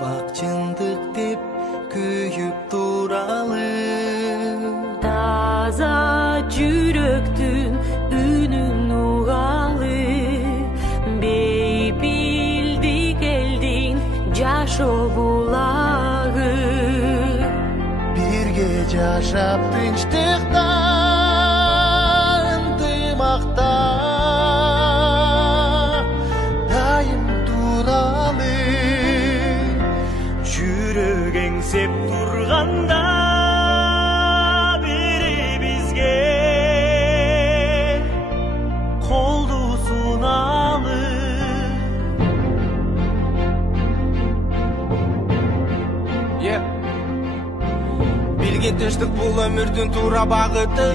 бак чындык деп күйүп туралы. Таза жүрөктүн үнүн угалы, бейпилдик элдин жашоо булагы. Бирге жашап тынчтыкта, ынтымакта дайым туралы. Жүрөк эңсеп турганда бири бизге колду суналы. Бирге тынчтык бул өмүрдүн туура багыты.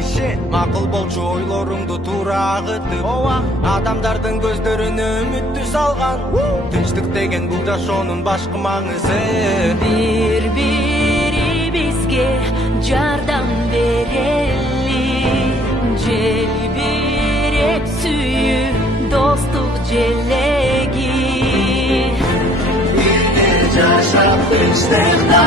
Макул болчу ойлоруңду туура агытып, адамдардын көздөрүнө үмүттү салган. Тынчтык деген бул жашоонун башкы маңызы. Бири-бирибизге жардам берели, желбиреп сүйүү достук желеги. Бирге жашап тынчтыкта